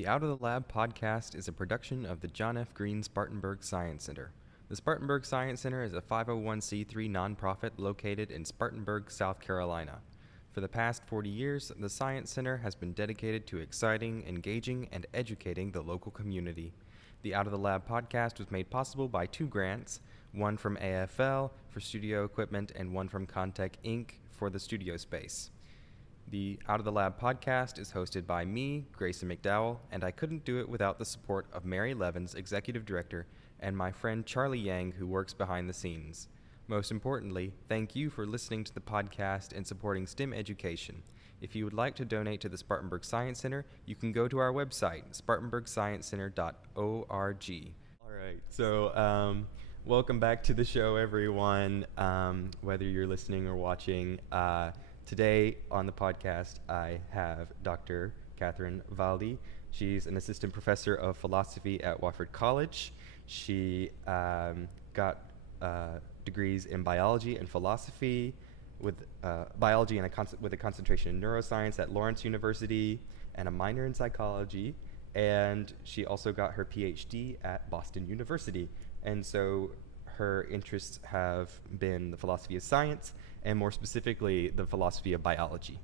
The Out of the Lab podcast is a production of the John F. Greene Spartanburg Science Center. The Spartanburg Science Center is a 501c3 nonprofit located in Spartanburg, South Carolina. For the past 40 years, the Science Center has been dedicated to exciting, engaging, and educating the local community. The Out of the Lab podcast was made possible by two grants, one from AFL for studio equipment and one from Contec Inc. for the studio space. The Out of the Lab podcast is hosted by me, Grayson McDowell, and I couldn't do it without the support of Mary Levins, Executive Director, and my friend Charlie Yang, who works behind the scenes. Most importantly, thank you for listening to the podcast and supporting STEM education. If you would like to donate to the Spartanburg Science Center, you can go to our website, spartanburgsciencecenter.org. All right, so welcome back to the show, everyone, whether you're listening or watching. Today on the podcast, I have Dr. Katherine Valde. She's an assistant professor of philosophy at Wofford College. She got degrees in biology and philosophy, with biology and with a concentration in neuroscience at Lawrence University, and a minor in psychology. And she also got her PhD at Boston University. And so her interests have been the philosophy of science, and more specifically, the philosophy of biology.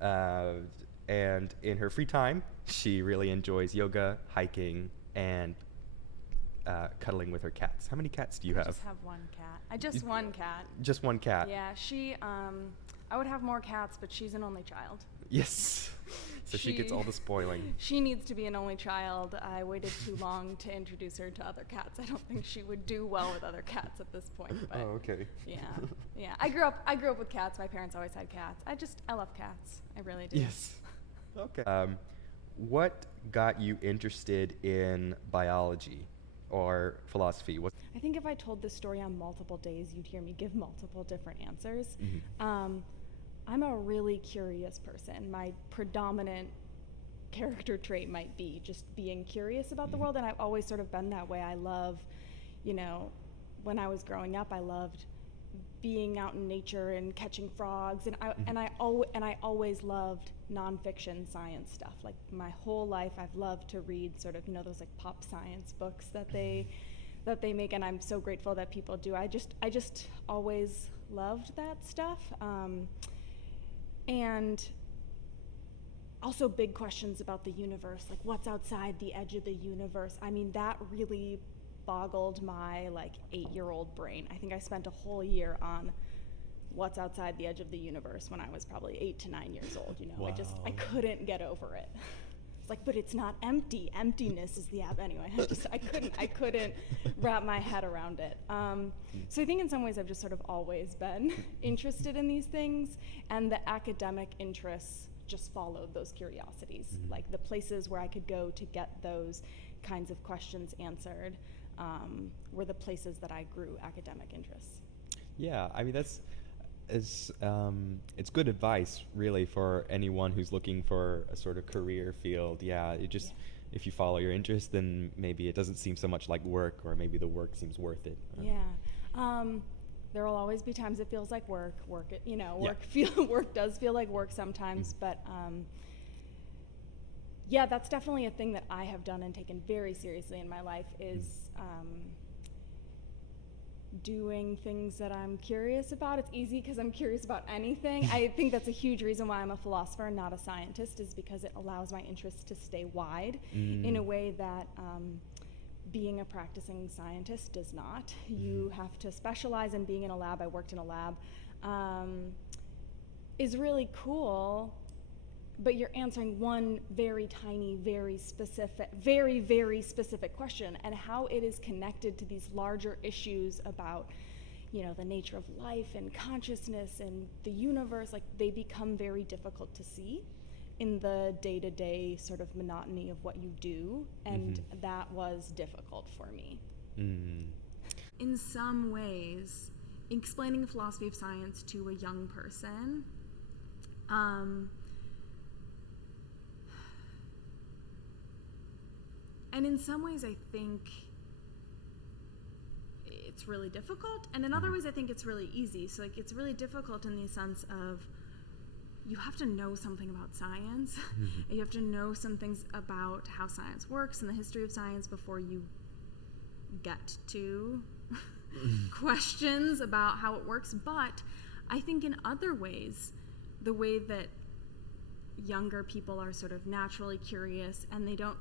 And in her free time, she really enjoys yoga, hiking, and cuddling with her cats. How many cats do you have? I just have one cat. One cat. Just one cat? Yeah, I would have more cats, but she's an only child. Yes. So she gets all the spoiling. She needs to be an only child. I waited too long to introduce her to other cats. I don't think she would do well with other cats at this point. But okay. Yeah. I grew up with cats. My parents always had cats. I love cats. I really do. Yes. Okay. What got you interested in biology or philosophy? I think if I told this story on multiple days, you'd hear me give multiple different answers. Mm-hmm. I'm a really curious person. My predominant character trait might be just being curious about the world, and I've always sort of been that way. I love, when I was growing up, I loved being out in nature and catching frogs, and I always loved nonfiction science stuff. Like my whole life, I've loved to read sort of those like pop science books that they make, and I'm so grateful that people do. I just always loved that stuff. And also big questions about the universe, like what's outside the edge of the universe. I mean, that really boggled my 8-year-old brain. I think I spent a whole year on what's outside the edge of the universe when I was probably 8 to 9 years old. Wow. I couldn't get over it. It's like, but it's not empty. Emptiness is the anyway. I couldn't wrap my head around it. So I think in some ways I've just sort of always been interested in these things, and the academic interests just followed those curiosities. Mm-hmm. Like the places where I could go to get those kinds of questions answered were the places that I grew academic interests. Yeah, I mean it's good advice really for anyone who's looking for a sort of career field. If you follow your interest, then maybe it doesn't seem so much like work, or maybe the work seems worth it. There will always be times it feels like work does feel like work sometimes. Mm-hmm. But that's definitely a thing that I have done and taken very seriously in my life is doing things that I'm curious about. It's easy because I'm curious about anything. I think that's a huge reason why I'm a philosopher and not a scientist, is because it allows my interests to stay wide in a way that being a practicing scientist does not. You have to specialize in being in a lab. I worked in a lab. Is really cool, but you're answering one very tiny, very specific, very, very specific question, and how it is connected to these larger issues about, the nature of life and consciousness and the universe. Like, they become very difficult to see in the day-to-day sort of monotony of what you do, and that was difficult for me. In some ways, explaining the philosophy of science to a young person, and in some ways, I think it's really difficult, and in other ways, I think it's really easy. So, it's really difficult in the sense of you have to know something about science. And you have to know some things about how science works and the history of science before you get to questions about how it works. But I think in other ways, the way that younger people are sort of naturally curious and they don't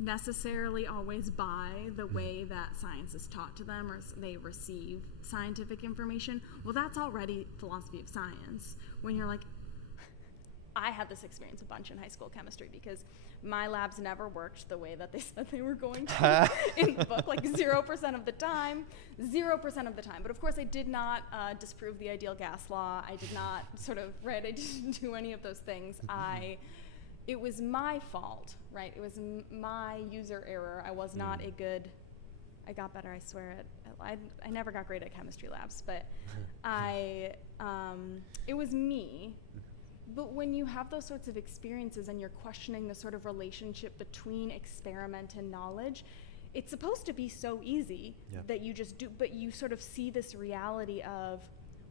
necessarily always buy the way that science is taught to them or they receive scientific information, well, that's already philosophy of science. When you're like, I had this experience a bunch in high school chemistry because my labs never worked the way that they said they were going to in the book, like 0% of the time, 0% of the time. But of course I did not disprove the ideal gas law. I did not I didn't do any of those things. It was my fault, right? It was my user error. I was not I got better, I swear it. I never got great at chemistry labs, but it was me. But when you have those sorts of experiences and you're questioning the sort of relationship between experiment and knowledge, it's supposed to be so easy that you just do, but you sort of see this reality of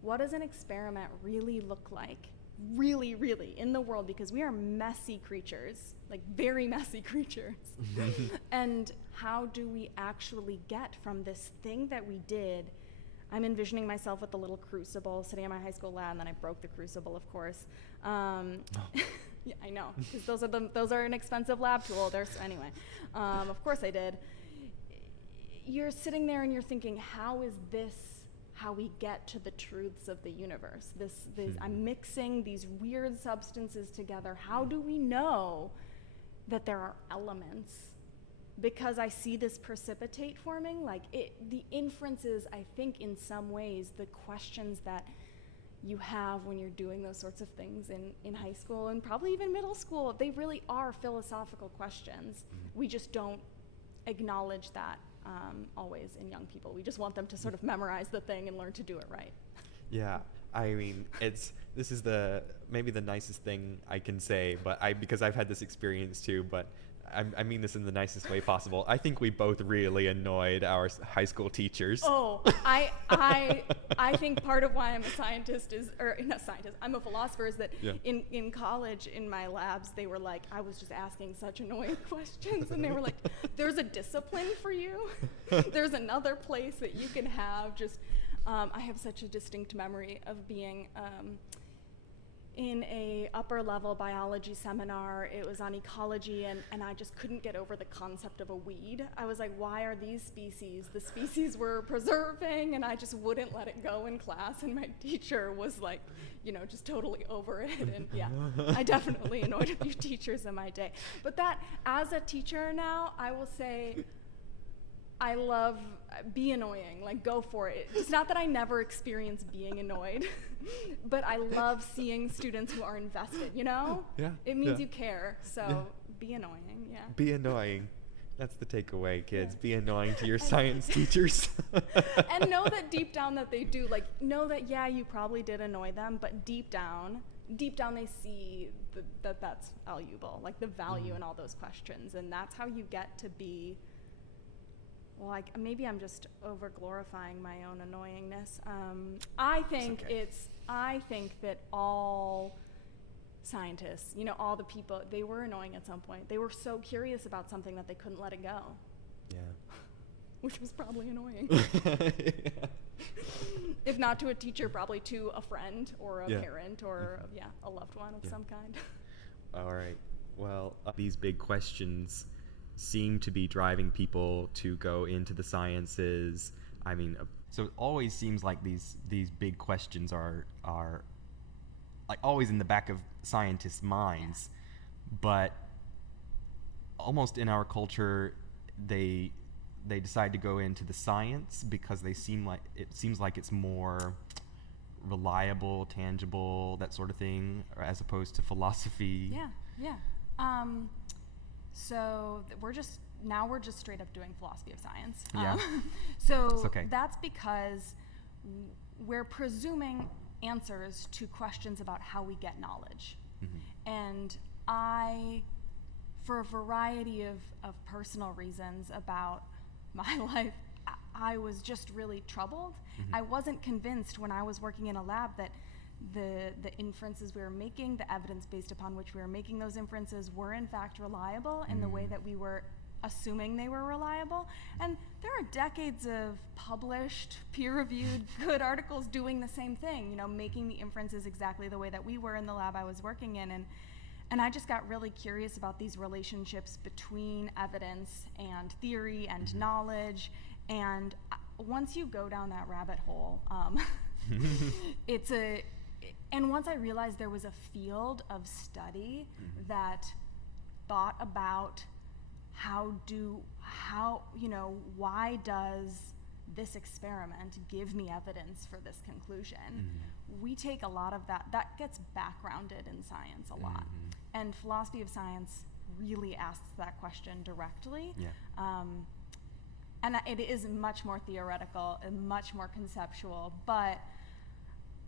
what does an experiment really look like? Really, really, in the world, because we are messy creatures, like very messy creatures. And how do we actually get from this thing that we did? I'm envisioning myself with the little crucible sitting in my high school lab, and then I broke the crucible, of course. Yeah, I know, because those are an expensive lab tool. Anyway, of course I did. You're sitting there and you're thinking, how is this how we get to the truths of the universe? I'm mixing these weird substances together. How do we know that there are elements? Because I see this precipitate forming, the inferences, I think in some ways, the questions that you have when you're doing those sorts of things in high school and probably even middle school, they really are philosophical questions. We just don't acknowledge that always in young people. We just want them to sort of memorize the thing and learn to do it right. Yeah, I mean, this is maybe the nicest thing I can say, but because I've had this experience too, but I mean this in the nicest way possible. I think we both really annoyed our high school teachers. Oh, I think part of why I'm a scientist I'm a philosopher is that in college, in my labs, they were like, I was just asking such annoying questions, and they were like, there's a discipline for you. There's another place that you can have just, I have such a distinct memory of being in a upper level biology seminar. It was on ecology, and I just couldn't get over the concept of a weed. I was like, why are these species the species we're preserving? And I just wouldn't let it go in class, and my teacher was like, just totally over it. And yeah, I definitely annoyed a few teachers in my day. But that, as a teacher now, I will say, I love, be annoying, go for it. It's not that I never experience being annoyed, but I love seeing students who are invested, Yeah. It means you care, so be annoying, Be annoying. That's the takeaway, kids. Be annoying to your science teachers. And know that deep down that they do, know that, you probably did annoy them, but deep down they see that that's valuable, the value in all those questions, and that's how you get to be. Well, maybe I'm just overglorifying my own annoyingness. I think I think that all scientists, all the people, they were annoying at some point. They were so curious about something that they couldn't let it go. Yeah. Which was probably annoying. If not to a teacher, probably to a friend or a parent or a loved one of some kind. All right. Well, these big questions seem to be driving people to go into the sciences. I mean, so it always seems like these big questions are always in the back of scientists' minds, but almost in our culture, they decide to go into the science because it seems like it's more reliable, tangible, that sort of thing, as opposed to philosophy. Yeah. So we're just straight up doing philosophy of science. So that's because we're presuming answers to questions about how we get knowledge. And for a variety of personal reasons about my life, I was just really troubled. I wasn't convinced when I was working in a lab that the inferences we were making, the evidence based upon which we were making those inferences were in fact reliable in the way that we were assuming they were reliable. And there are decades of published, peer-reviewed, good articles doing the same thing, you know, making the inferences exactly the way that we were in the lab I was working in. And I just got really curious about these relationships between evidence and theory and knowledge. And once you go down that rabbit hole, and once I realized there was a field of study that thought about why does this experiment give me evidence for this conclusion? We take a lot of that gets backgrounded in science a lot. And philosophy of science really asks that question directly. And it is much more theoretical and much more conceptual, but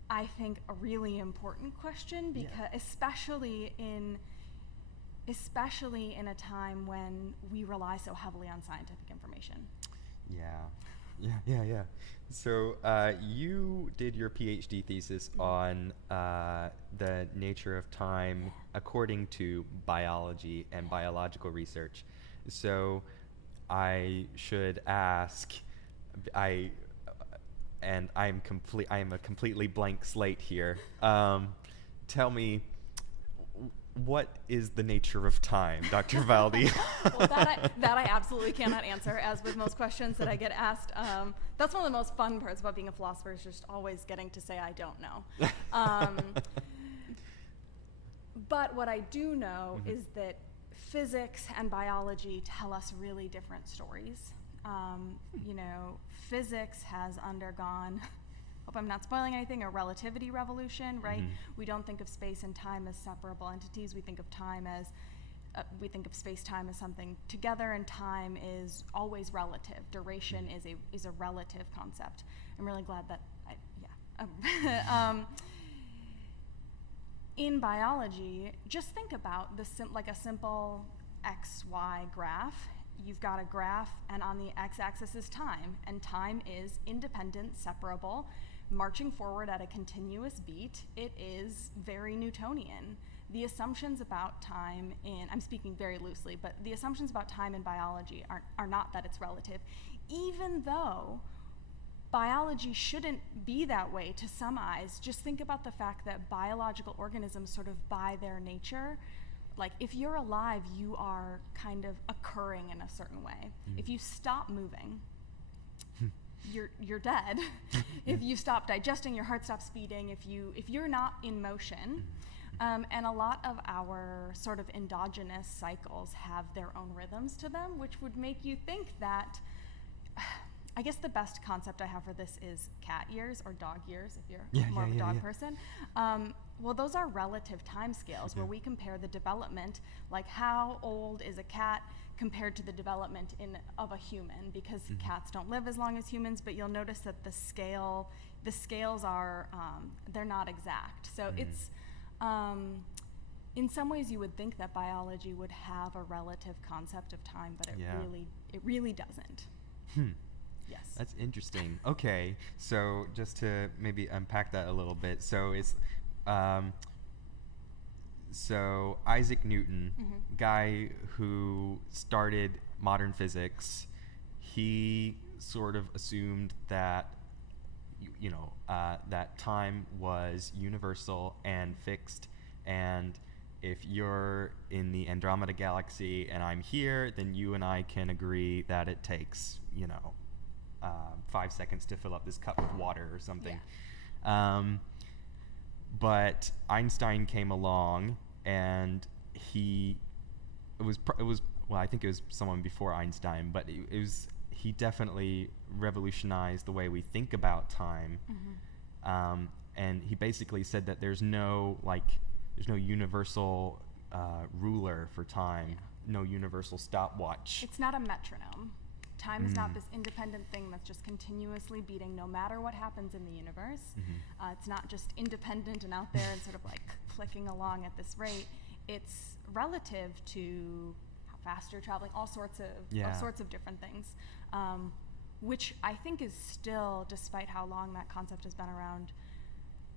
I think a really important question, because especially in a time when we rely so heavily on scientific information. Yeah. So you did your PhD thesis on the nature of time according to biology and biological research. So I should ask, I am a completely blank slate here. Tell me, what is the nature of time, Dr. Valde? Well, that I absolutely cannot answer, as with most questions that I get asked. That's one of the most fun parts about being a philosopher, is just always getting to say I don't know. But what I do know is that physics and biology tell us really different stories. Physics has undergone, hope I'm not spoiling anything, a relativity revolution, right? We don't think of space and time as separable entities. We think of time as, space-time as something together, and time is always relative. Duration is a relative concept. I'm really glad that in biology, just think about like a simple XY graph. You've got a graph, and on the x-axis is time, and time is independent, separable, marching forward at a continuous beat. It is very Newtonian. The assumptions about time I'm speaking very loosely, but the assumptions about time in biology are not that it's relative, even though biology shouldn't be that way to some eyes. Just think about the fact that biological organisms, sort of by their nature, like if you're alive, you are kind of occurring in a certain way. If you stop moving, you're dead. If you stop digesting, your heart stops beating. If you're not in motion, and a lot of our sort of endogenous cycles have their own rhythms to them, which would make you think that, I guess the best concept I have for this is cat years or dog years, if you're more of a dog person. Well, those are relative time scales where we compare the development, like how old is a cat compared to the development of a human, because cats don't live as long as humans, but you'll notice that the scales are, they're not exact. So it's, in some ways you would think that biology would have a relative concept of time, but it really doesn't. Yes. That's interesting. Okay, so just to maybe unpack that a little bit. So it's so Isaac Newton, guy who started modern physics, he sort of assumed that that time was universal and fixed, and if you're in the Andromeda galaxy and I'm here, then you and I can agree that it takes 5 seconds to fill up this cup of water or something. But Einstein came along, and it was I think it was someone before Einstein, but he definitely revolutionized the way we think about time. And he basically said that there's no universal ruler for time, no universal stopwatch. It's not a metronome. Time is not this independent thing that's just continuously beating no matter what happens in the universe. It's not just independent and out there and sort of like clicking along at this rate. It's relative to how fast you're traveling, all sorts of different things, which I think is still, despite how long that concept has been around,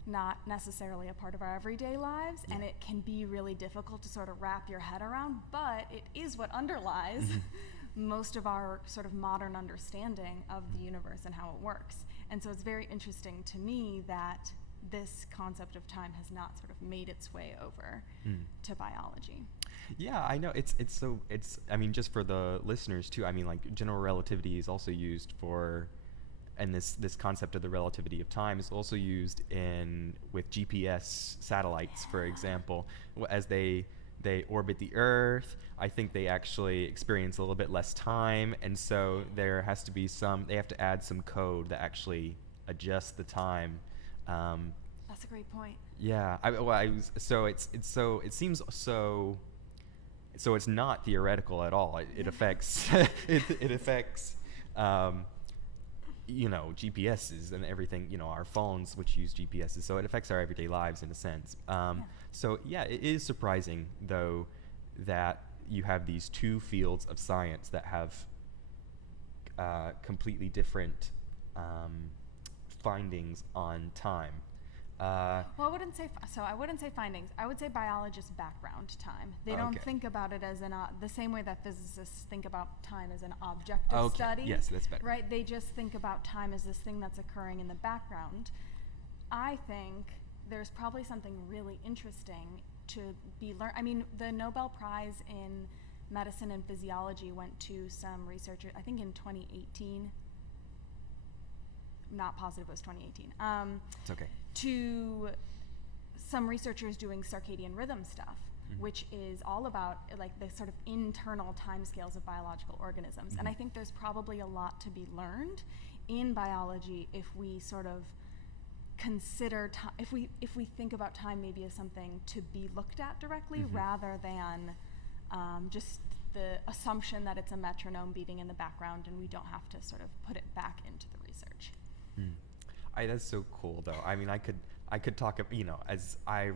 not necessarily a part of our everyday lives, and it can be really difficult to sort of wrap your head around, but it is what underlies most of our sort of modern understanding of the universe and how it works. And so it's very interesting to me that this concept of time has not sort of made its way over to biology. Yeah, I know. It's I mean, just for the listeners too, I mean, like, general relativity is also used for, and this concept of the relativity of time is also used with GPS satellites, for example, as they orbit the Earth. I think they actually experience a little bit less time, and so they have to add some code that actually adjusts the time. That's a great point. Yeah, so it's not theoretical at all. It affects it affects GPSs and everything, our phones which use GPSs, so it affects our everyday lives in a sense. So yeah, it is surprising though that you have these two fields of science that have completely different findings on time. Well, I wouldn't say findings. I would say biologists' background time. They don't think about it as the same way that physicists think about time as an objective study. Yes, that's better. Right? They just think about time as this thing that's occurring in the background. I think there's probably something really interesting to be learned. I mean, the Nobel Prize in Medicine and Physiology went to some researchers, I think in 2018. Not positive it was 2018. It's okay. To some researchers doing circadian rhythm stuff, which is all about like the sort of internal timescales of biological organisms. And I think there's probably a lot to be learned in biology if we sort of consider time, if we think about time maybe as something to be looked at directly rather than just the assumption that it's a metronome beating in the background and we don't have to sort of put it back into the research. That's so cool though. I mean, I could talk, as I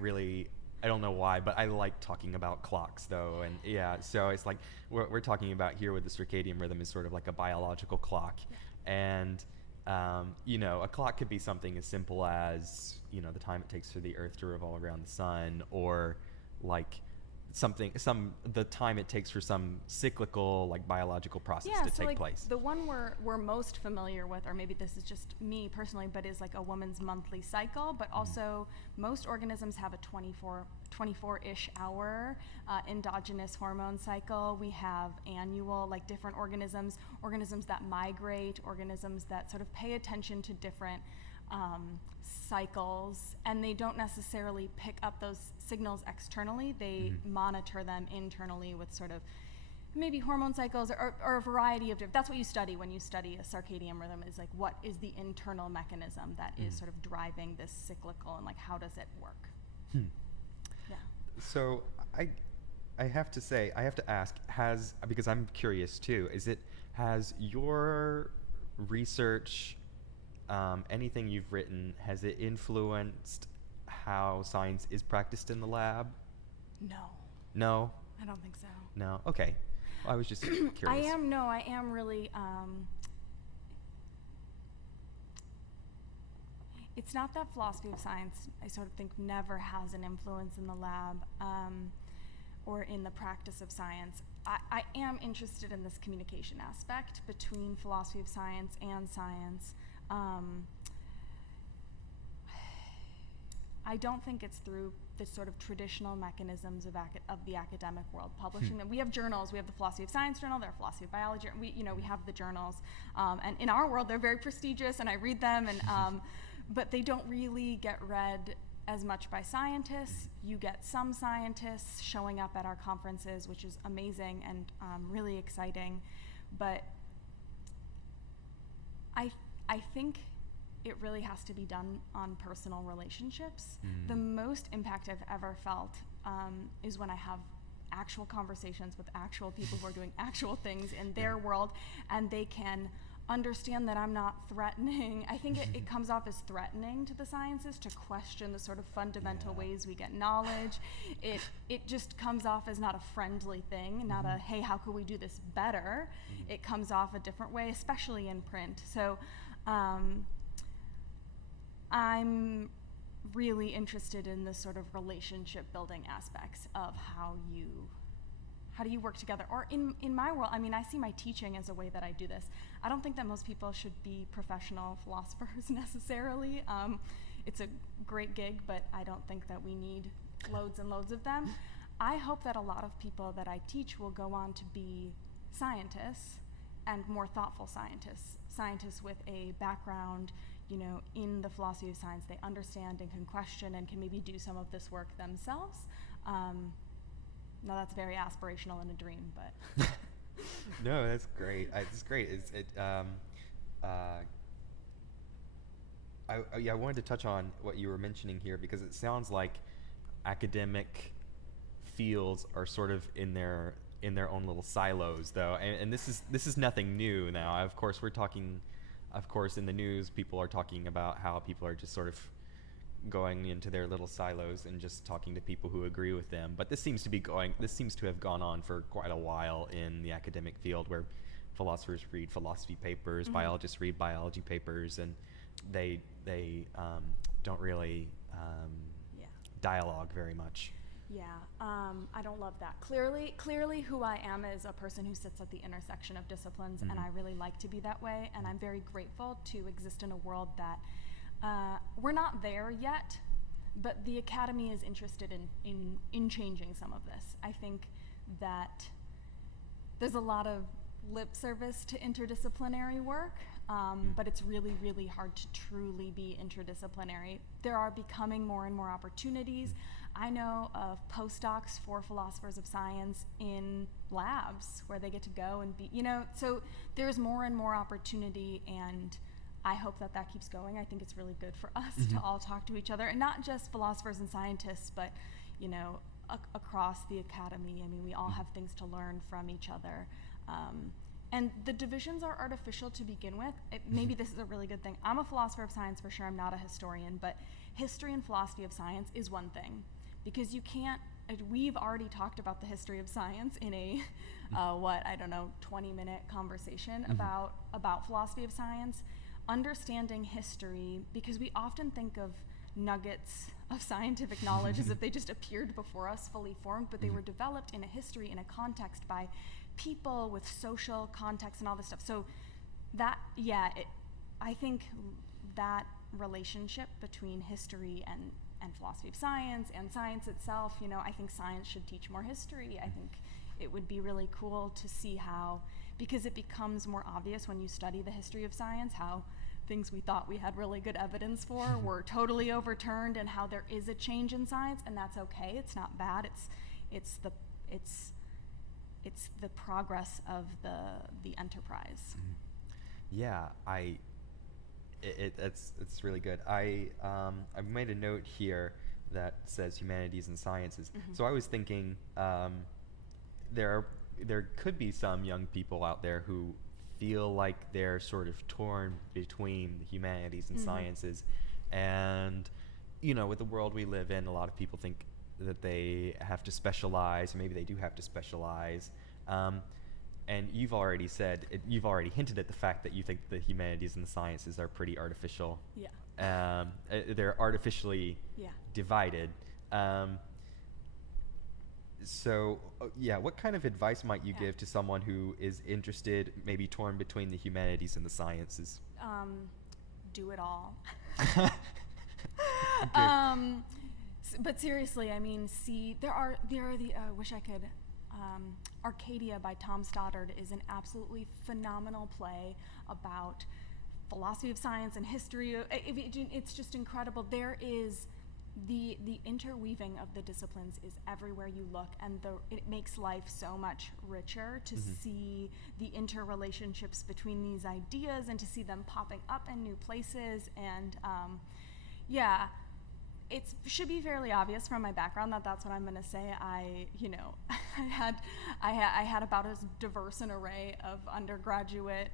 don't know why, but I like talking about clocks though. And yeah, so it's like we're talking about here with the circadian rhythm is sort of like a biological clock. And a clock could be something as simple as, the time it takes for the Earth to revolve around the sun, or like the time it takes for some cyclical, like, biological process to take place. The one we're most familiar with, or maybe this is just me personally, but is like a woman's monthly cycle, but also most organisms have a 24-ish hour endogenous hormone cycle. We have annual, like, different organisms that migrate, organisms that sort of pay attention to different cycles, and they don't necessarily pick up those signals externally. They monitor them internally with sort of maybe hormone cycles or a variety of different. That's what you study when you study a circadian rhythm, is like what is the internal mechanism that is sort of driving this cyclical, and like how does it work? Yeah. So I have to ask, because I'm curious too, has your research, anything you've written, has it influenced how science is practiced in the lab? No? I don't think so. No? Okay. Well, I was just curious. I am really, it's not that philosophy of science, I sort of think, never has an influence in the lab or in the practice of science. I am interested in this communication aspect between philosophy of science and science. I don't think it's through the sort of traditional mechanisms of the academic world publishing them. We have journals. We have the Philosophy of Science journal. There are Philosophy of Biology. We have the journals, and in our world they're very prestigious, and I read them, and but they don't really get read as much by scientists. You get some scientists showing up at our conferences, which is amazing and really exciting, but I think it really has to be done on personal relationships. The most impact I've ever felt is when I have actual conversations with actual people who are doing actual things in their world, and they can understand that I'm not threatening. I think it comes off as threatening to the sciences to question the sort of fundamental ways we get knowledge. It just comes off as not a friendly thing, not a, hey, how could we do this better? It comes off a different way, especially in print. So I'm really interested in the sort of relationship building aspects of how do you work together? Or in my world, I mean, I see my teaching as a way that I do this. I don't think that most people should be professional philosophers necessarily. It's a great gig, but I don't think that we need loads and loads of them. I hope that a lot of people that I teach will go on to be scientists, and more thoughtful scientists with a background, in the philosophy of science. They understand and can question and can maybe do some of this work themselves. No, that's very aspirational and a dream, but. No, that's great. It's great. I wanted to touch on what you were mentioning here, because it sounds like academic fields are sort of in their own little silos, though, and this is nothing new now. Of course, in the news, people are talking about how people are just sort of going into their little silos and just talking to people who agree with them. But this seems to have gone on for quite a while in the academic field, where philosophers read philosophy papers, Mm-hmm. biologists read biology papers, and they don't really dialogue very much. Yeah, I don't love that. Clearly who I am is a person who sits at the intersection of disciplines, Mm-hmm. and I really like to be that way, and I'm very grateful to exist in a world that we're not there yet, but the Academy is interested in changing some of this. I think that there's a lot of lip service to interdisciplinary work, but it's really, really hard to truly be interdisciplinary. There are becoming more and more opportunities. I know of postdocs for philosophers of science in labs where they get to go and be, so there's more and more opportunity, and I hope that keeps going. I think it's really good for us Mm-hmm. to all talk to each other, and not just philosophers and scientists, but, across the Academy. I mean, we all have things to learn from each other. And the divisions are artificial to begin with. Maybe this is a really good thing. I'm a philosopher of science for sure. I'm not a historian, but history and philosophy of science is one thing, because you can't. We've already talked about the history of science in a 20-minute conversation Mm-hmm. about philosophy of science. Understanding history, because we often think of nuggets of scientific knowledge as if they just appeared before us fully formed, but they Mm-hmm. were developed in a history, in a context, by people with social context and all this stuff. So I think that relationship between history and philosophy of science and science itself, I think science should teach more history. I think it would be really cool to see how, because it becomes more obvious when you study the history of science, how things we thought we had really good evidence for were totally overturned, and how there is a change in science, and that's okay. It's not bad. It's the progress of the enterprise. Yeah, it's really good. I've made a note here that says humanities and sciences. Mm-hmm. So I was thinking there could be some young people out there who feel like they're sort of torn between the humanities and Mm-hmm. sciences, and with the world we live in, a lot of people think that they have to specialize, or maybe they do have to specialize. And you've already hinted at the fact that you think the humanities and the sciences are pretty artificial. Yeah. They're artificially Yeah. divided. What kind of advice might you give to someone who is interested, maybe torn between the humanities and the sciences? Do it all. Good. But seriously, I mean, there are the wish I could. Arcadia by Tom Stoddard is an absolutely phenomenal play about philosophy of science and history. It's just incredible. There is the interweaving of the disciplines is everywhere you look, and it makes life so much richer to Mm-hmm. see the interrelationships between these ideas, and to see them popping up in new places. And it should be fairly obvious from my background that that's what I'm going to say. I had about as diverse an array of undergraduate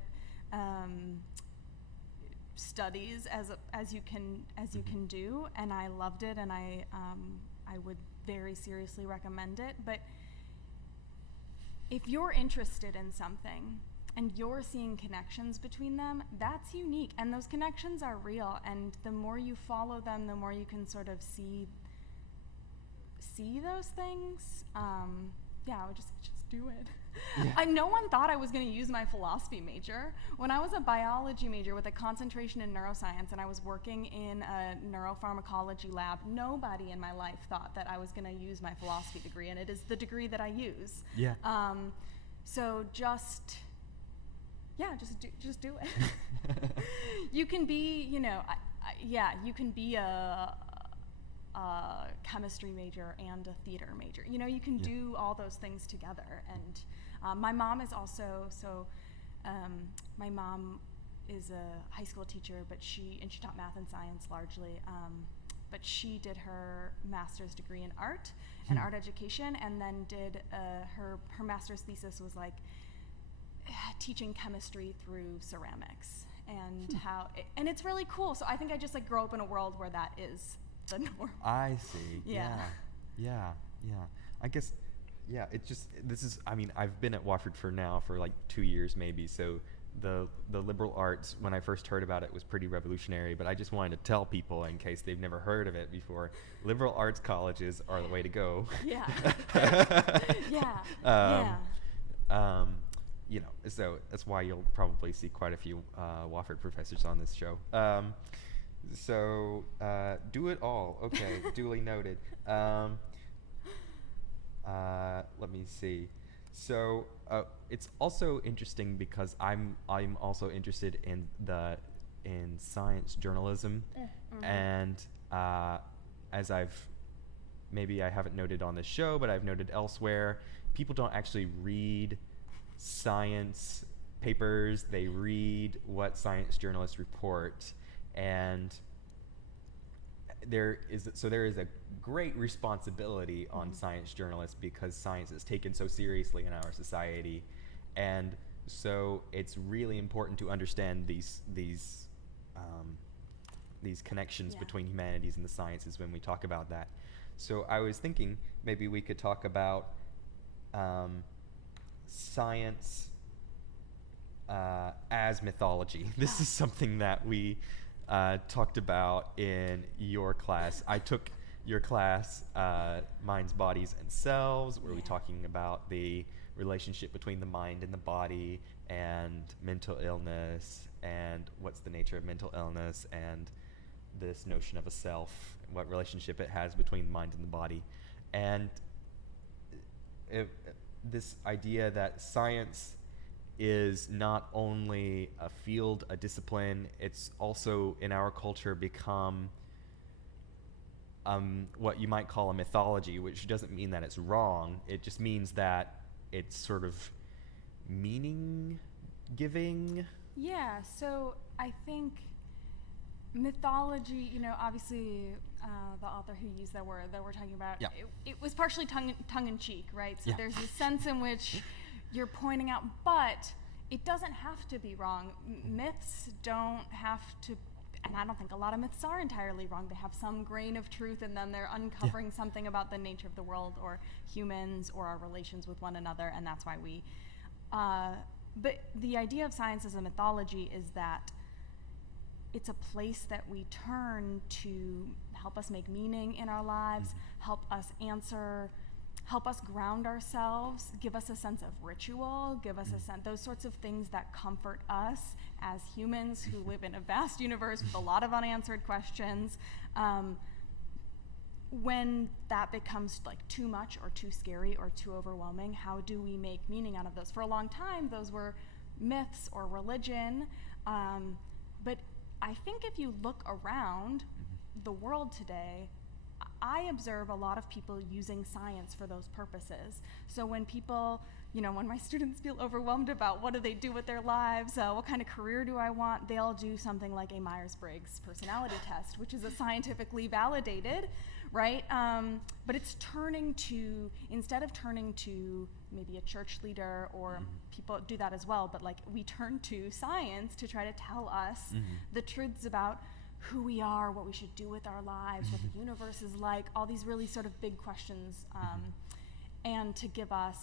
studies as you can do, and I loved it, and I would very seriously recommend it. But if you're interested in something and you're seeing connections between them, that's unique. And those connections are real. And the more you follow them, the more you can sort of see those things. I would just do it. Yeah. No one thought I was going to use my philosophy major. When I was a biology major with a concentration in neuroscience and I was working in a neuropharmacology lab, nobody in my life thought that I was going to use my philosophy degree, and it is the degree that I use. Yeah. So just do it. You can be, you can be a chemistry major and a theater major. You can do all those things together. And my mom is also, my mom is a high school teacher, but she taught math and science largely. But she did her master's degree in art and art education, and then did her master's thesis was like teaching chemistry through ceramics and and it's really cool. So I think I just like grow up in a world where that is the norm. I see. Yeah. I guess, I've been at Wofford for like 2 years maybe, so the liberal arts, when I first heard about it, was pretty revolutionary, but I just wanted to tell people, in case they've never heard of it before, liberal arts colleges are the way to go. Yeah. So that's why you'll probably see quite a few Wofford professors on this show. So do it all. Okay, duly noted. Let me see. So it's also interesting because I'm also interested in science journalism, and as I haven't noted on this show, but I've noted elsewhere, people don't actually read science papers. They read what science journalists report, and there is a great responsibility on science journalists because science is taken so seriously in our society, and so it's really important to understand these connections between humanities and the sciences when we talk about that. So I was thinking maybe we could talk about science as mythology. This is something that we talked about in your class. I took your class, Minds, Bodies, and Selves, where we're talking about the relationship between the mind and the body, and mental illness, and what's the nature of mental illness, and this notion of a self, what relationship it has between the mind and the body. And this idea that science is not only a field, a discipline, it's also in our culture become what you might call a mythology, which doesn't mean that it's wrong. It just means that it's sort of meaning giving. Yeah, so I think mythology, obviously the author who used that word that we're talking about, it was partially tongue-in-cheek, right? So there's a sense in which you're pointing out, but it doesn't have to be wrong. Myths don't have to, and I don't think a lot of myths are entirely wrong. They have some grain of truth, and then they're uncovering something about the nature of the world or humans or our relations with one another, and that's why we, but the idea of science as a mythology is that it's a place that we turn to help us make meaning in our lives, help us answer, help us ground ourselves, give us a sense of ritual, give us a sense, those sorts of things that comfort us as humans who live in a vast universe with a lot of unanswered questions. When that becomes like too much or too scary or too overwhelming, how do we make meaning out of those? For a long time, those were myths or religion, but I think if you look around the world today, I observe a lot of people using science for those purposes. So when people, when my students feel overwhelmed about what do they do with their lives, what kind of career do I want, they'll do something like a Myers-Briggs personality test, which is a scientifically validated, right? But it's instead of turning to maybe a church leader, or people do that as well, but like we turn to science to try to tell us the truths about who we are, what we should do with our lives, what the universe is like, all these really sort of big questions. and to give us,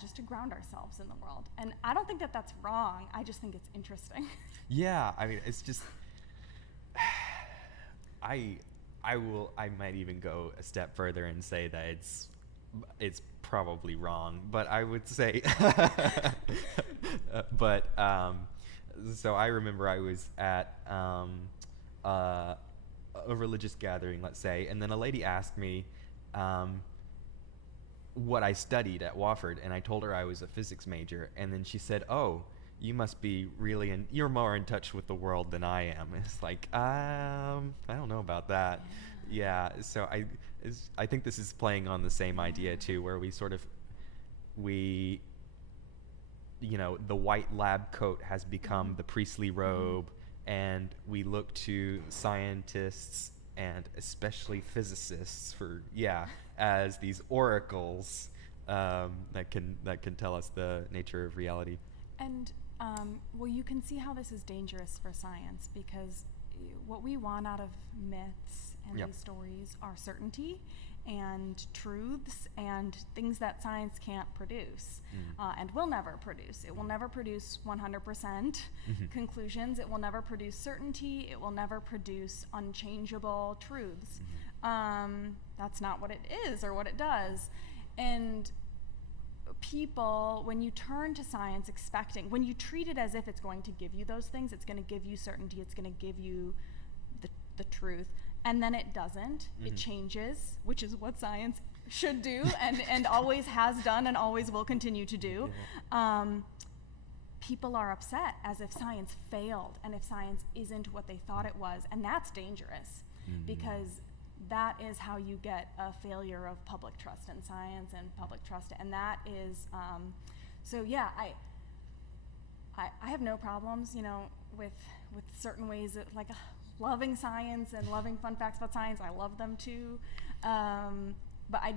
just to ground ourselves in the world. And I don't think that that's wrong. I just think it's interesting. Yeah, I mean, it's just, I might even go a step further and say that it's probably wrong, but I would say, so I remember I was at a religious gathering, let's say, and then a lady asked me what I studied at Wofford, and I told her I was a physics major, and then she said, "Oh, you must be you're more in touch with the world than I am." It's like, I don't know about that. Yeah, so I think this is playing on the same idea too, where the white lab coat has become the priestly robe, and we look to scientists and especially physicists as these oracles that can tell us the nature of reality. And you can see how this is dangerous for science, because what we want out of myths and these stories are certainty and truths and things that science can't produce and will never produce. It will never produce 100% conclusions. It will never produce certainty. It will never produce unchangeable truths. That's not what it is or what it does. And people, when you turn to science when you treat it as if it's going to give you those things, it's going to give you certainty, it's going to give you the truth, and then it doesn't, it changes, which is what science should do and always has done and always will continue to do. People are upset as if science failed and if science isn't what they thought it was, and that's dangerous because that is how you get a failure of public trust in science and public trust, and that is I have no problems, with certain ways of loving science and loving fun facts about science. I love them too, but I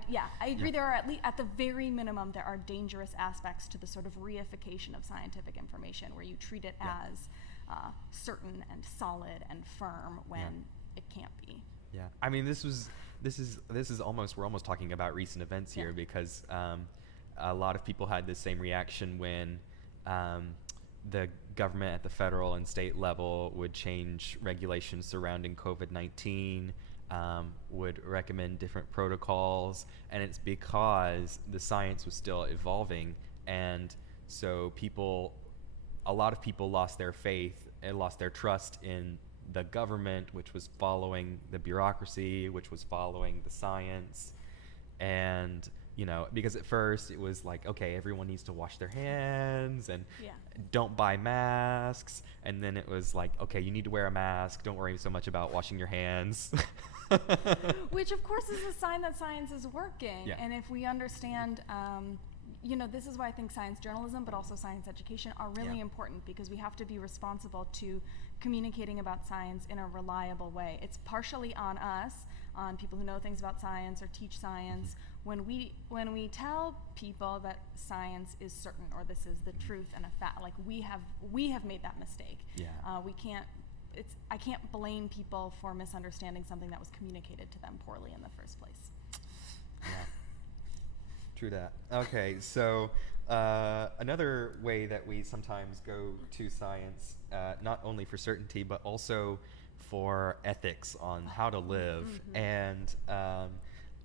agree. There are at the very minimum there are dangerous aspects to the sort of reification of scientific information, where you treat it as certain and solid and firm when it can't be. Yeah, I mean, this is almost, we're almost talking about recent events here, because a lot of people had the same reaction when the government at the federal and state level would change regulations surrounding COVID-19, would recommend different protocols, and it's because the science was still evolving, and so a lot of people lost their faith and lost their trust in the government, which was following the bureaucracy, which was following the science. And because at first it was like, okay, everyone needs to wash their hands and don't buy masks, and then it was like, okay, you need to wear a mask, don't worry so much about washing your hands. Which of course is a sign that science is working. And if we understand this is why I think science journalism, but also science education, are really important, because we have to be responsible to communicating about science in a reliable way. It's partially on us, on people who know things about science or teach science, when we tell people that science is certain, or this is the truth and a fact. Like we have made that mistake. I can't blame people for misunderstanding something that was communicated to them poorly in the first place. True that. Okay, so another way that we sometimes go to science, not only for certainty, but also for ethics on how to live. And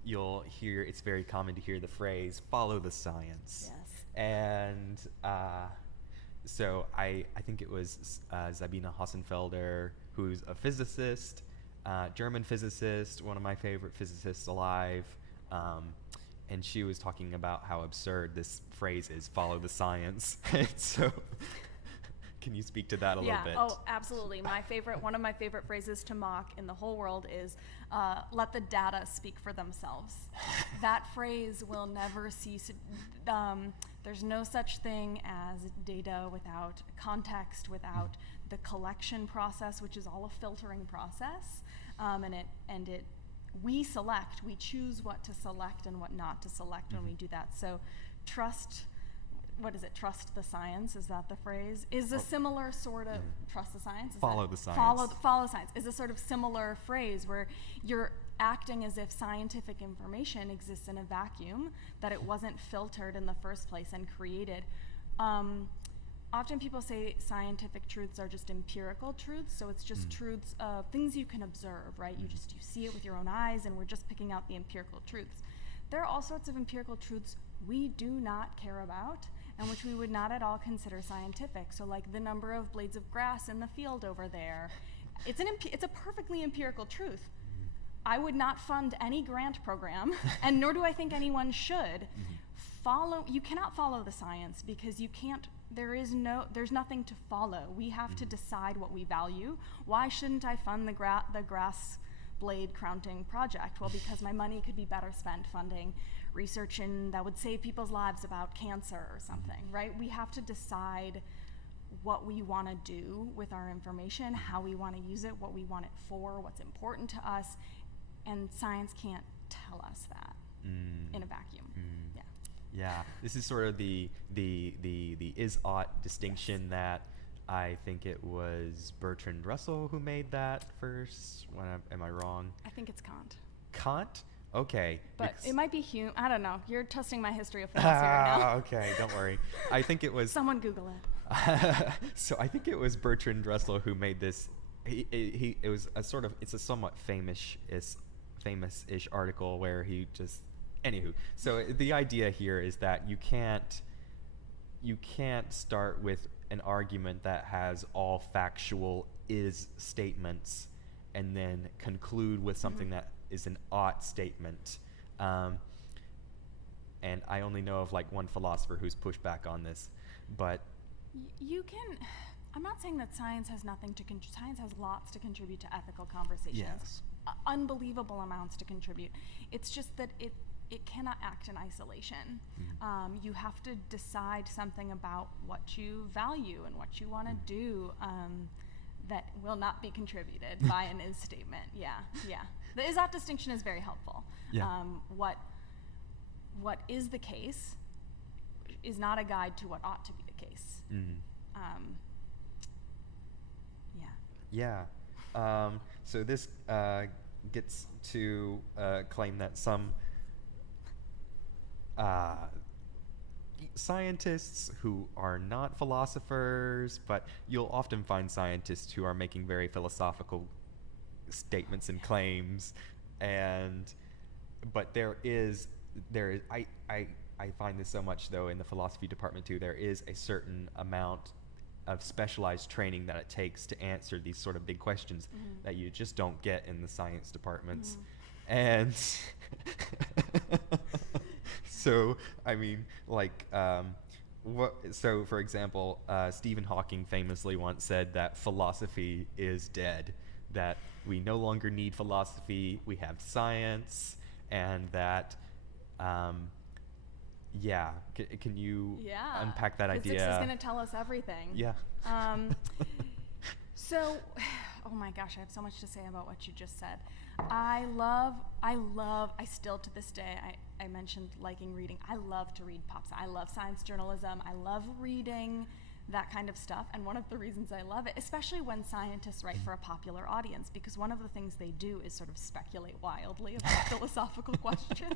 you'll hear, it's very common to hear the phrase, follow the science. And so I think it was Sabine Hassenfelder, who's a physicist, German physicist, one of my favorite physicists alive. And she was talking about how absurd this phrase is, follow the science. So can you speak to that a little bit? Oh, absolutely. One of my favorite phrases to mock in the whole world is, let the data speak for themselves. That phrase will never cease. There's no such thing as data without context, without the collection process, which is all a filtering process. We choose what to select and what not to select when we do that. So trust the science, is that the phrase? Is a similar sort of, trust the science? Follow the science. Follow the science is a sort of similar phrase where acting as if scientific information exists in a vacuum, that it wasn't filtered in the first place and created. Often people say scientific truths are just empirical truths, so it's just truths of things you can observe, right? You see it with your own eyes, and we're just picking out the empirical truths. There are all sorts of empirical truths we do not care about, and which we would not at all consider scientific. So like the number of blades of grass in the field over there, it's a perfectly empirical truth. I would not fund any grant program, and nor do I think anyone should. You cannot follow the science because you can't, there's nothing to follow. We have to decide what we value. Why shouldn't I fund the grass blade crowning project? Well, because my money could be better spent funding research that would save people's lives about cancer or something, right? We have to decide what we want to do with our information, how we want to use it, what we want it for, what's important to us, and science can't tell us that in a vacuum. Yeah. Yeah, this is sort of the is-ought distinction that I think it was Bertrand Russell who made that first. Am I wrong? I think it's Kant. Kant? Okay. But it might be Hume. I don't know. You're testing my history of philosophy right now. Okay, don't worry. I think it was... Someone Google it. So I think it was Bertrand Russell who made this. It was it's a somewhat famous-ish article where he just... Anywho, so the idea here is that you can't start with an argument that has all factual is statements and then conclude with something that is an ought statement. And I only know of like one philosopher who's pushed back on this, but I'm not saying that science has nothing to science has lots to contribute to ethical conversations. Yes. Unbelievable amounts to contribute. It's just that it cannot act in isolation. You have to decide something about what you value and what you want to do that will not be contributed by an is statement. Yeah. The is-ought distinction is very helpful. Yeah. What is the case is not a guide to what ought to be the case. Yeah. So this gets to claim that some scientists who are not philosophers, but you'll often find scientists who are making very philosophical statements and claims, but I find this so much though in the philosophy department too. There is a certain amount of specialized training that it takes to answer these sort of big questions that you just don't get in the science departments. And so, I mean, like, so for example, Stephen Hawking famously once said that philosophy is dead, that we no longer need philosophy, we have science, and that, can you unpack that idea? Physics is going to tell us everything. Yeah. So, oh my gosh, I have so much to say about what you just said. I still to this day, I mentioned liking reading. I love to read pop science. I love science journalism. I love reading that kind of stuff. And one of the reasons I love it, especially when scientists write for a popular audience, because one of the things they do is sort of speculate wildly about philosophical questions.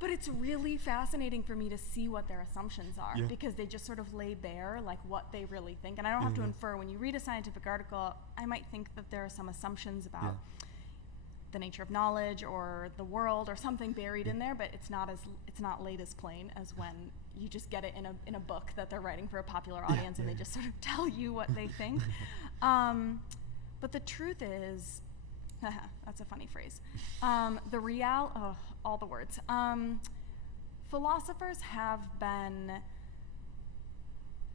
But it's really fascinating for me to see what their assumptions are, because they just sort of lay bare like what they really think. And I don't have to infer. When you read a scientific article, I might think that there are some assumptions about the nature of knowledge or the world or something buried in there, but it's not laid as plain as when you just get it in a book that they're writing for a popular audience and they just sort of tell you what they think. But the truth is, that's a funny phrase. All the words. Philosophers have been,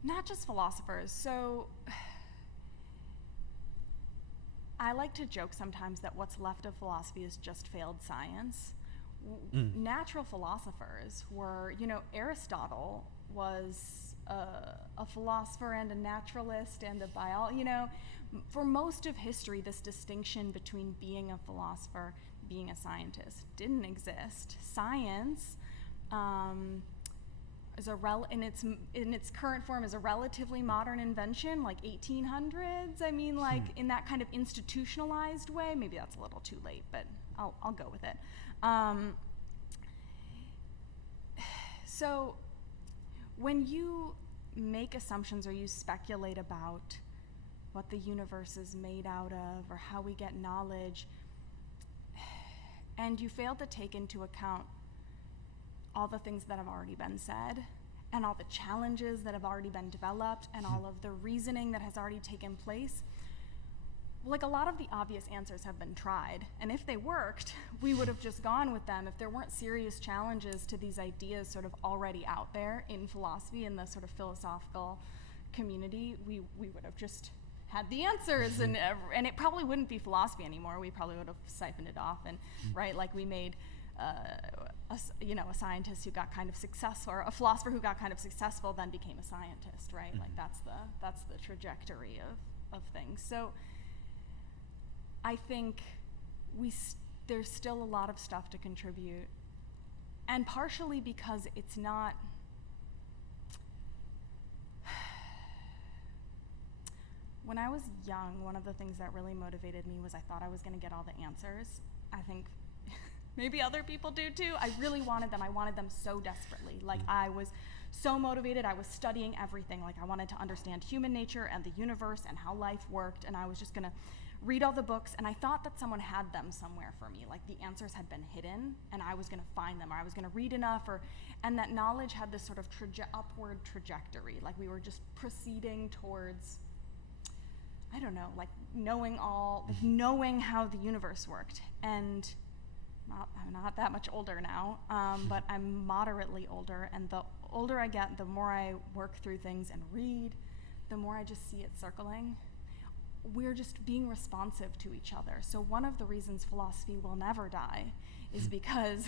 not just philosophers, so I like to joke sometimes that what's left of philosophy is just failed science. Natural philosophers were, Aristotle was a philosopher and a naturalist and a biologist. For most of history, this distinction between being a philosopher, being a scientist, didn't exist. Science in its current form is a relatively modern invention, like 1800s. I mean, like in that kind of institutionalized way. Maybe that's a little too late, but I'll go with it. So when you make assumptions or you speculate about what the universe is made out of or how we get knowledge, and you fail to take into account all the things that have already been said and all the challenges that have already been developed and all of the reasoning that has already taken place, like a lot of the obvious answers have been tried. And if they worked, we would have just gone with them. If there weren't serious challenges to these ideas sort of already out there in philosophy, in the sort of philosophical community, we would have just had the answers, and it probably wouldn't be philosophy anymore. We probably would have siphoned it off, and right, like we made a scientist who got kind of successful, or a philosopher who got kind of successful, then became a scientist, right? Mm-hmm. Like that's the trajectory of things. So I think there's still a lot of stuff to contribute, and partially because it's not. When I was young, one of the things that really motivated me was I thought I was going to get all the answers. I think maybe other people do too. I really wanted them. I wanted them so desperately. Like I was so motivated. I was studying everything. Like I wanted to understand human nature and the universe and how life worked. And I was just going to read all the books. And I thought that someone had them somewhere for me. Like the answers had been hidden and I was going to find them, or I was going to read enough, and that knowledge had this sort of upward trajectory. Like we were just proceeding towards, I don't know, like knowing how the universe worked. And I'm not that much older now, but I'm moderately older. And the older I get, the more I work through things and read, the more I just see it circling. We're just being responsive to each other. So one of the reasons philosophy will never die is because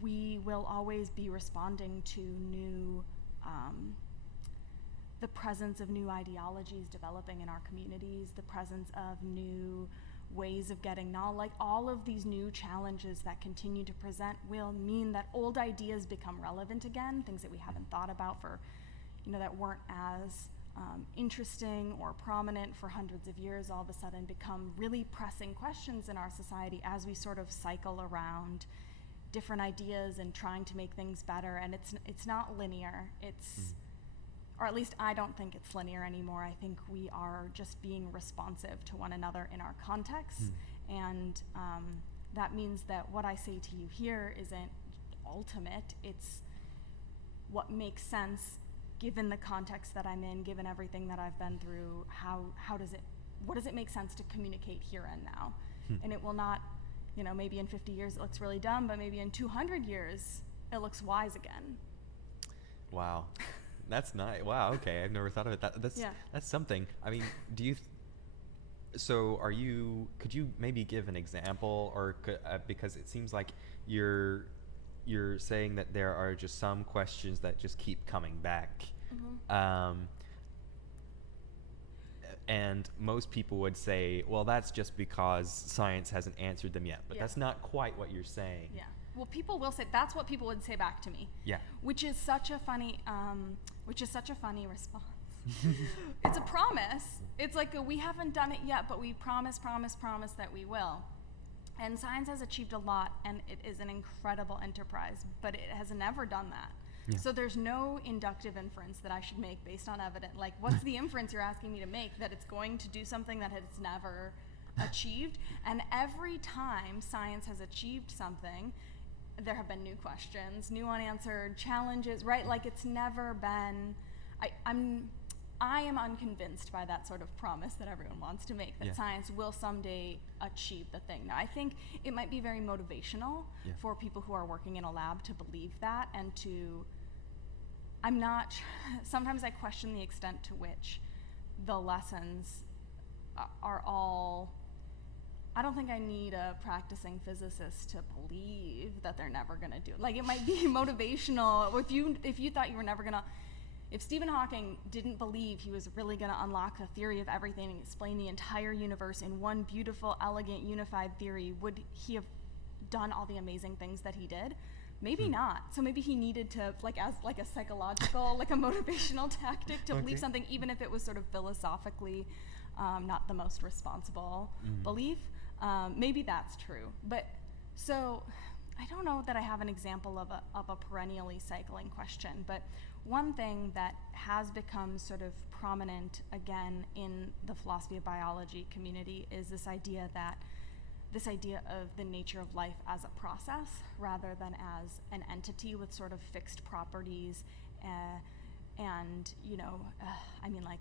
we will always be responding to new the presence of new ideologies developing in our communities, the presence of new ways of getting knowledge. Like all of these new challenges that continue to present will mean that old ideas become relevant again, things that we haven't thought about for, that weren't as interesting or prominent for hundreds of years, all of a sudden become really pressing questions in our society as we sort of cycle around different ideas and trying to make things better. And it's not linear. Or at least I don't think it's linear anymore. I think we are just being responsive to one another in our contexts. And that means that what I say to you here isn't ultimate. It's what makes sense given the context that I'm in, given everything that I've been through. What does it make sense to communicate here and now? And it will not, maybe in 50 years it looks really dumb, but maybe in 200 years it looks wise again. Wow. That's nice. Wow. Okay. I've never thought of it. That's something. I mean, could you maybe give an example, or because it seems like you're saying that there are just some questions that just keep coming back. And most people would say, well, that's just because science hasn't answered them yet. But that's not quite what you're saying. Yeah. Well, people will say, that's what people would say back to me. Yeah. Which is such a funny response. It's a promise. It's like we haven't done it yet, but we promise that we will. And science has achieved a lot, and it is an incredible enterprise, but it has never done that. Yeah. So there's no inductive inference that I should make based on evidence. Like, what's the inference you're asking me to make that it's going to do something that it's never achieved? And every time science has achieved something, there have been new questions, new unanswered challenges, right? Like it's never been, I am unconvinced by that sort of promise that everyone wants to make, that science will someday achieve the thing. Now, I think it might be very motivational for people who are working in a lab to believe that, and sometimes I question the extent to which the lessons are all, I don't think I need a practicing physicist to believe that they're never going to do it. Like, it might be motivational. If you thought you were never going to, if Stephen Hawking didn't believe he was really going to unlock the theory of everything and explain the entire universe in one beautiful, elegant, unified theory, would he have done all the amazing things that he did? Maybe not. So maybe he needed to, like, as like a psychological, like a motivational tactic to believe something, even if it was sort of philosophically not the most responsible belief. Maybe that's true. But so I don't know that I have an example of a perennially cycling question, but one thing that has become sort of prominent again in the philosophy of biology community is this idea of the nature of life as a process rather than as an entity with sort of fixed properties. And, I mean, like,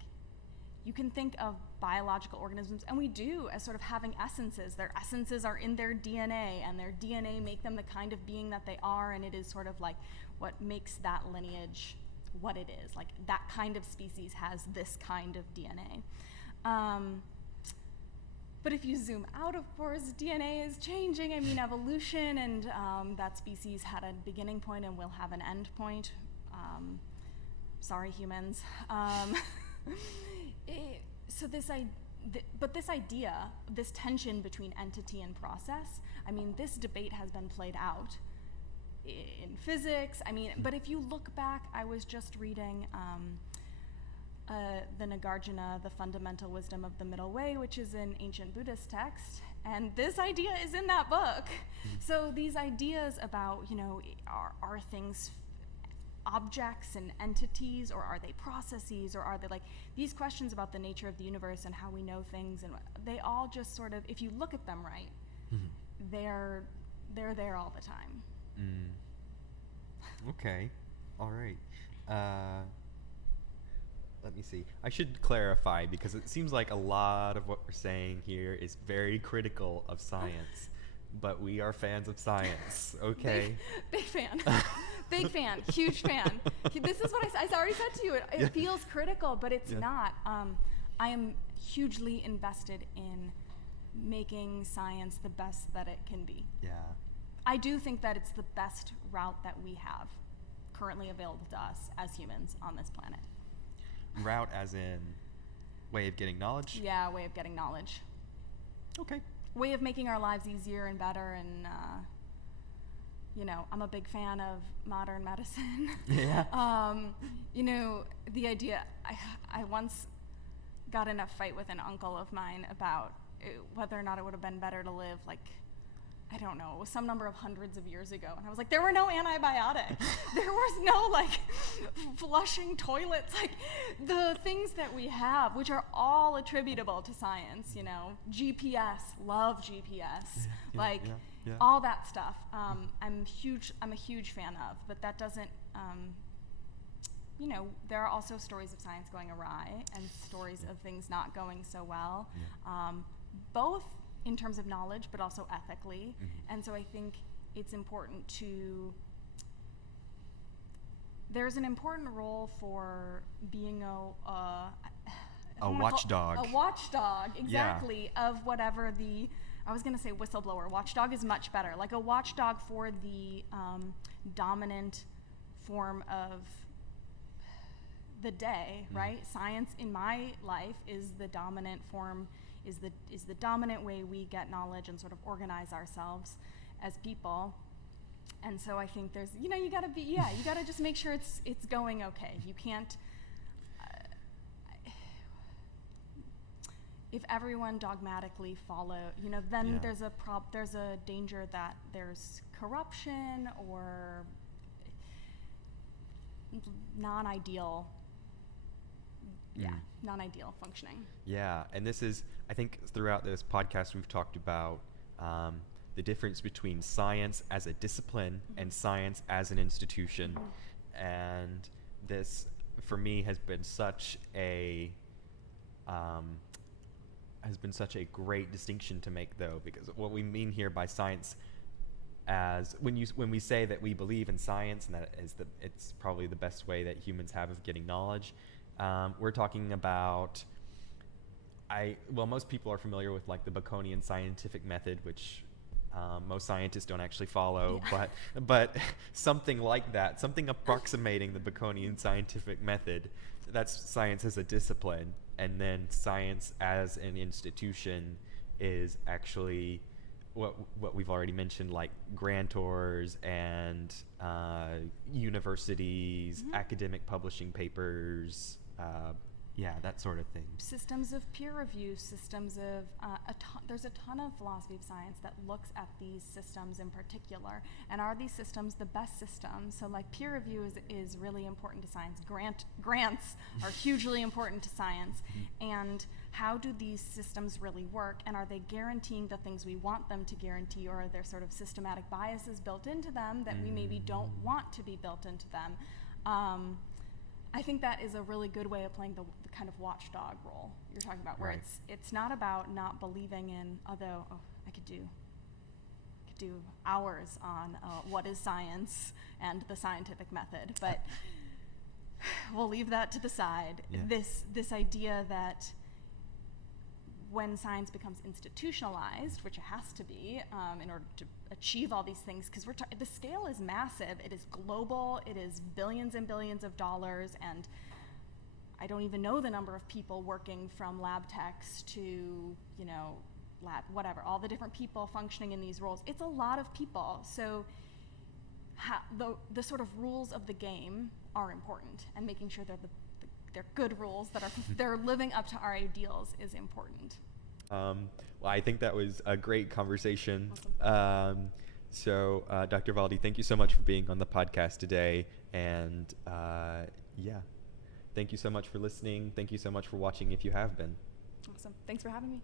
you can think of biological organisms, and we do, as sort of having essences. Their essences are in their DNA, and their DNA make them the kind of being that they are, and it is sort of like what makes that lineage what it is. Like, that kind of species has this kind of DNA. But if you zoom out, of course, DNA is changing. I mean, evolution, and that species had a beginning point and will have an end point. Sorry, humans. But this idea, this tension between entity and process, I mean, this debate has been played out in physics. I mean, but if you look back, I was just reading the Nagarjuna, The Fundamental Wisdom of the Middle Way, which is an ancient Buddhist text, and this idea is in that book. So these ideas about, are things objects and entities, or are they processes, or are they, like, these questions about the nature of the universe and how we know things, and they all just sort of, if you look at them right, they're there all the time. Okay, all right. Let me see. I should clarify, because it seems like a lot of what we're saying here is very critical of science, but we are fans of science, okay? Big fan. Big fan. Huge fan. This is what I already said to you. It feels critical, but it's not. I am hugely invested in making science the best that it can be. Yeah. I do think that it's the best route that we have currently available to us as humans on this planet. Route as in way of getting knowledge? Yeah, way of getting knowledge. Okay. Way of making our lives easier and better, and I'm a big fan of modern medicine. Yeah. The idea, I once got in a fight with an uncle of mine about whether or not it would have been better to live, like, I don't know, it was some number of hundreds of years ago. And I was like, there were no antibiotics. There was no, like, flushing toilets. Like, the things that we have, which are all attributable to science, GPS, love GPS, all that stuff. I'm a huge fan of, but that doesn't, there are also stories of science going awry and stories of things not going so well, both in terms of knowledge, but also ethically. And so I think it's important there's an important role for being a watchdog. A watchdog, exactly, of whatever I was going to say whistleblower. Watchdog is much better. Like a watchdog for the dominant form of the day, right? Science in my life is the dominant form, is the dominant way we get knowledge and sort of organize ourselves as people. And so I think there's, you gotta just make sure it's going okay. You can't, if everyone dogmatically follow, then there's a danger that there's corruption or non-ideal functioning. Yeah, and this is, I think throughout this podcast we've talked about the difference between science as a discipline and science as an institution. And this, for me, has been such a great distinction to make, though, because what we mean here by science, as when we say that we believe in science and that it's probably the best way that humans have of getting knowledge, we're talking about, most people are familiar with, like, the Baconian scientific method, which most scientists don't actually follow, but something like that, something approximating the Baconian scientific method, that's science as a discipline. And then science as an institution is actually what we've already mentioned, like grantors and universities, academic publishing papers, that sort of thing. Systems of peer review, systems of there's a ton of philosophy of science that looks at these systems in particular, and are these systems the best systems? So like peer review is really important to science. Grants are hugely important to science, and how do these systems really work, and are they guaranteeing the things we want them to guarantee, or are there sort of systematic biases built into them that we maybe don't want to be built into them? I think that is a really good way of playing the kind of watchdog role you're talking about, where Right. it's not about not believing in, although I could do hours on what is science and the scientific method, but we'll leave that to the side. Yeah. This idea that when science becomes institutionalized, which it has to be in order to achieve all these things, because the scale is massive, it is global, it is billions and billions of dollars, and I don't even know the number of people working from lab techs to, lab, whatever, all the different people functioning in these roles. It's a lot of people. So the sort of rules of the game are important, and making sure they're good rules that they're living up to our ideals is important. Well, I think that was a great conversation. Awesome. So, Dr. Valde, thank you so much for being on the podcast today. And thank you so much for listening. Thank you so much for watching if you have been. Awesome. Thanks for having me.